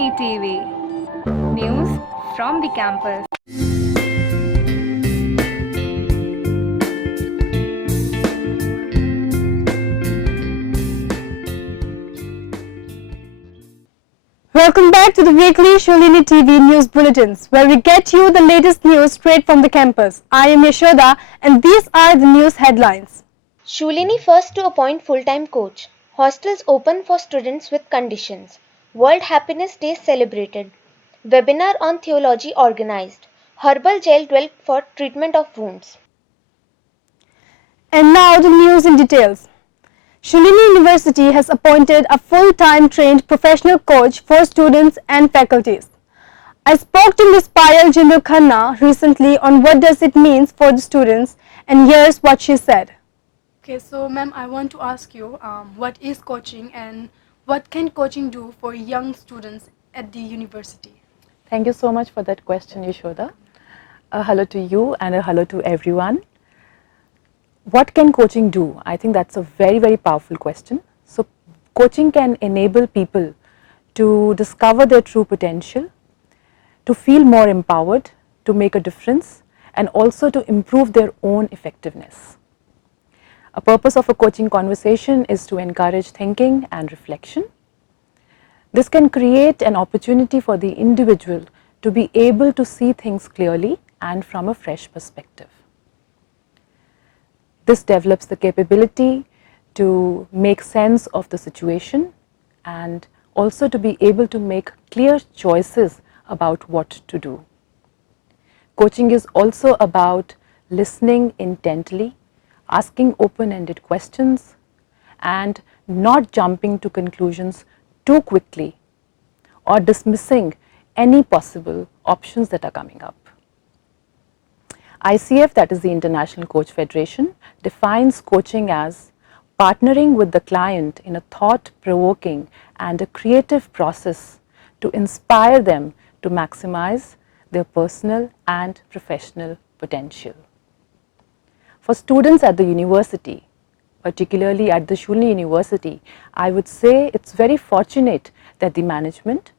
Shalini TV. News from the campus. Welcome back to the weekly Shalini TV news bulletins, where we get you the latest news straight from the campus. I am Yashoda, and these are the news headlines. Shalini first to appoint full-time coach. Hostels open for students with conditions. World Happiness Day celebrated. Webinar on theology organized. Herbal gel developed for treatment of wounds. And now the news in details. Shalini University has appointed a full-time trained professional coach for students and faculties. I spoke to Ms. Payal Jindal Khanna recently on what does it mean for the students, and here's what she said. Okay, so ma'am, I want to ask you, what is coaching and what can coaching do for young students at the university? Thank you so much for that question, Yashoda. A hello to you and a hello to everyone. What can coaching do? I think that's a very, very powerful question. So, coaching can enable people to discover their true potential, to feel more empowered, to make a difference, and also to improve their own effectiveness. A purpose of a coaching conversation is to encourage thinking and reflection. This can create an opportunity for the individual to be able to see things clearly and from a fresh perspective. This develops the capability to make sense of the situation and also to be able to make clear choices about what to do. Coaching is also about listening intently, asking open-ended questions, and not jumping to conclusions too quickly or dismissing any possible options that are coming up. ICF, that is the International Coach Federation, defines coaching as partnering with the client in a thought-provoking and a creative process to inspire them to maximize their personal and professional potential. For students at the university, particularly at the Shalini University, I would say it's very fortunate that the management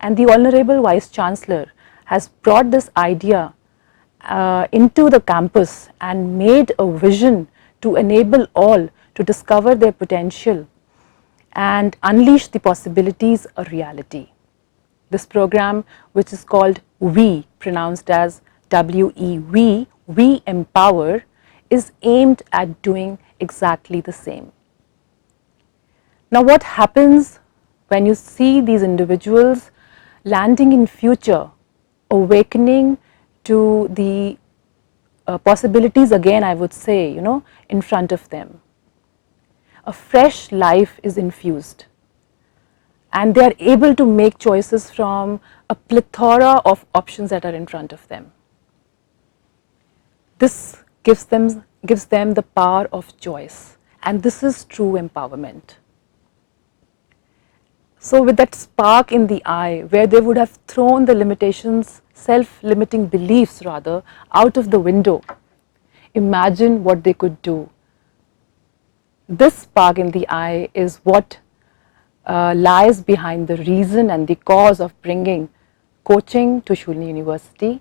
and the Honorable Vice Chancellor has brought this idea into the campus and made a vision to enable all to discover their potential and unleash the possibilities a reality. This program, which is called WE, pronounced as W-E-We, We Empower, is aimed at doing exactly the same. Now, what happens when you see these individuals landing in future, awakening to the possibilities again, I would say, in front of them? A fresh life is infused and they are able to make choices from a plethora of options that are in front of them. This gives them the power of choice, and this is true empowerment. So with that spark in the eye, where they would have thrown the limitations, self-limiting beliefs rather, out of the window, imagine what they could do. This spark in the eye is what lies behind the reason and the cause of bringing coaching to Shalini University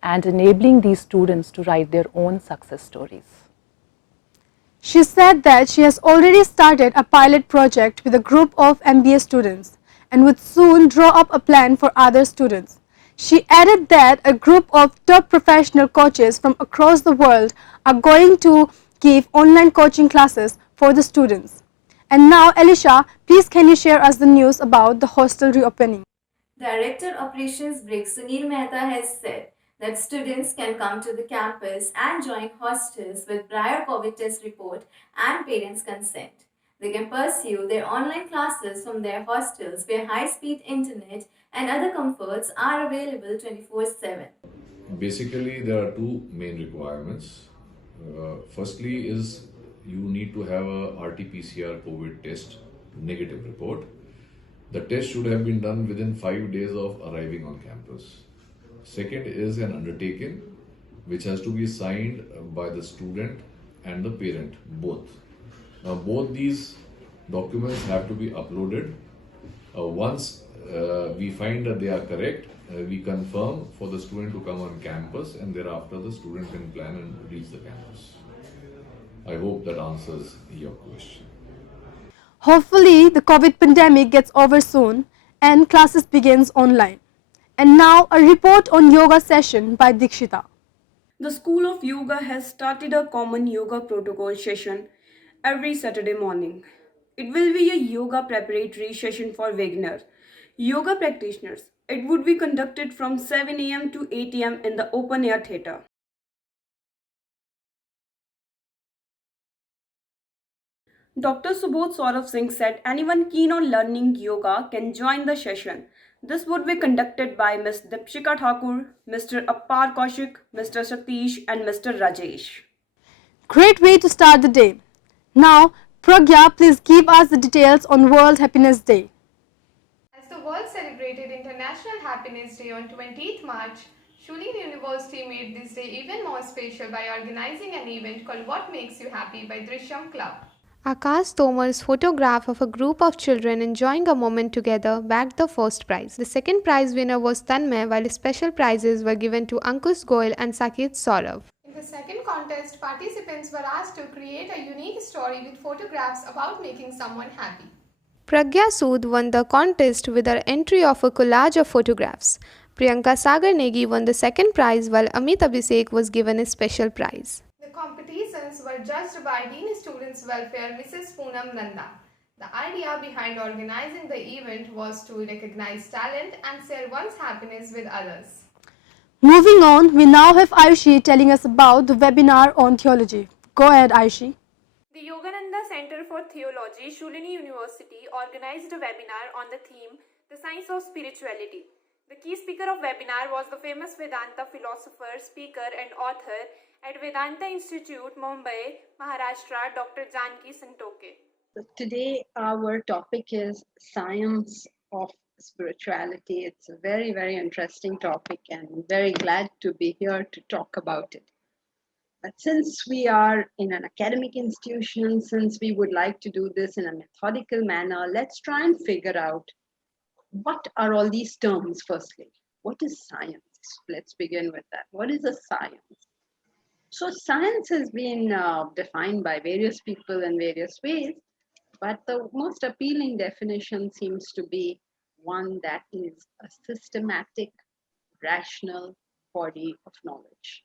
and enabling these students to write their own success stories. She said that she has already started a pilot project with a group of MBA students and would soon draw up a plan for other students. She added that a group of top professional coaches from across the world are going to give online coaching classes for the students. And now, Elisha, please can you share us the news about the hostel reopening? Director Operations Brick Sunil Mehta has said that students can come to the campus and join hostels with prior COVID test report and parents' consent. They can pursue their online classes from their hostels where high-speed internet and other comforts are available 24/7. Basically, there are two main requirements. Firstly is you need to have a RT-PCR COVID test negative report. The test should have been done within 5 days of arriving on campus. Second is an undertaking which has to be signed by the student and the parent, both. Now, both these documents have to be uploaded. Once we find that they are correct, we confirm for the student to come on campus, and thereafter the student can plan and reach the campus. I hope that answers your question. Hopefully, the COVID pandemic gets over soon and classes begins online. And now a report on yoga session by Dikshita. The School of Yoga has started a common yoga protocol session every Saturday morning. It will be a yoga preparatory session for beginner yoga practitioners. It would be conducted from 7 a.m. to 8 a.m. in the open air theatre. Dr. Subodh Saurav Singh said anyone keen on learning yoga can join the session. This would be conducted by Ms. Dipshika Thakur, Mr. Appar Kaushik, Mr. Satish and Mr. Rajesh. Great way to start the day. Now, Pragya, please give us the details on World Happiness Day. As the world celebrated International Happiness Day on 20th March, Shulin University made this day even more special by organizing an event called What Makes You Happy by Drishyam Club. Akash Tomar's photograph of a group of children enjoying a moment together bagged the first prize. The second prize winner was Tanmay, while special prizes were given to Ankush Goyal and Saket Saurav. In the second contest, participants were asked to create a unique story with photographs about making someone happy. Pragya Sood won the contest with her entry of a collage of photographs. Priyanka Sagar Negi won the second prize, while Amit Abhishek was given a special prize. The competitions were judged by Dean Students Welfare Mrs. Poonam Nanda. The idea behind organizing the event was to recognize talent and share one's happiness with others. Moving on, we now have Ayushi telling us about the webinar on theology. Go ahead, Ayushi. The Yogananda Center for Theology, Shulini University organized a webinar on the theme, The Science of Spirituality. The key speaker of webinar was the famous Vedanta philosopher, speaker and author at Vedanta Institute, Mumbai, Maharashtra, Dr. Janki Santoke. Today our topic is Science of Spirituality. It's a very, very interesting topic and I'm very glad to be here to talk about it. But since we are in an academic institution, since we would like to do this in a methodical manner, let's try and figure out what are all these terms firstly. What is science? Let's begin with that. What is a science? So science has been defined by various people in various ways, but the most appealing definition seems to be one that is a systematic, rational body of knowledge.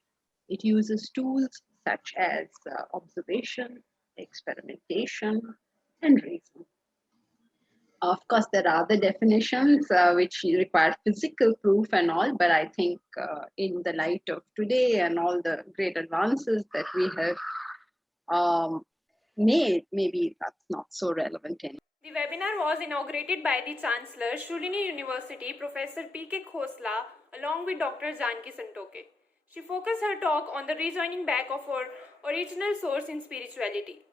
It uses tools such as observation, experimentation, and reason. Of course, there are other definitions which require physical proof and all, but I think in the light of today and all the great advances that we have made, maybe that's not so relevant anymore. The webinar was inaugurated by the Chancellor, Shulini University, Professor P.K. Khosla, along with Dr. Janki Santoke. She focused her talk on the rejoining back of our original source in spirituality.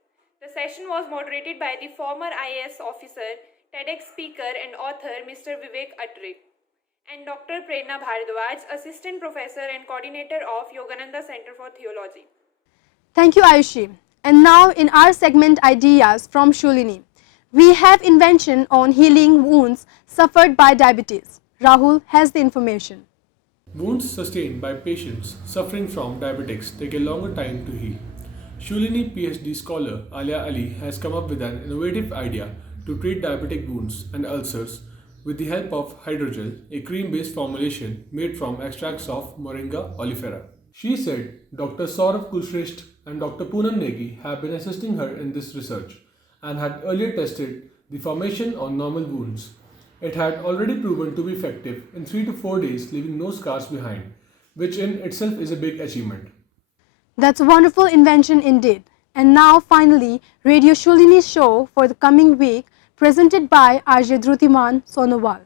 The session was moderated by the former IAS officer, TEDx speaker and author Mr. Vivek Atre, and Dr. Prerna Bhardwaj, assistant professor and coordinator of Yogananda Center for Theology. Thank you, Ayushi. And now in our segment Ideas from Shulini, we have invention on healing wounds suffered by diabetes. Rahul has the information. Wounds sustained by patients suffering from diabetics take a longer time to heal. Shulini PhD scholar Alia Ali has come up with an innovative idea to treat diabetic wounds and ulcers with the help of hydrogel, a cream-based formulation made from extracts of Moringa oleifera. She said Dr. Saurav Kulshresht and Dr. Poonam Negi have been assisting her in this research and had earlier tested the formation on normal wounds. It had already proven to be effective in 3 to 4 days, leaving no scars behind, which in itself is a big achievement. That's a wonderful invention indeed. And now finally, Radio Shulini's show for the coming week, presented by RJ Drutiman Sonowal.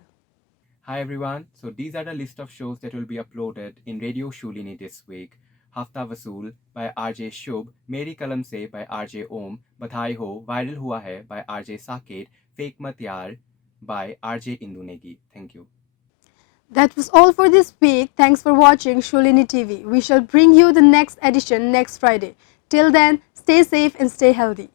Hi everyone, so these are the list of shows that will be uploaded in Radio Shulini this week. Hafta Vasool by RJ Shubh, Meri Kalam Se by RJ Om, Badhai Ho, Viral Hua Hai by RJ Saket, Fake Mat Yaar by RJ Indu Negi. Thank you. That was all for this week. Thanks for watching Shulini TV. We shall bring you the next edition next Friday. Till then, stay safe and stay healthy.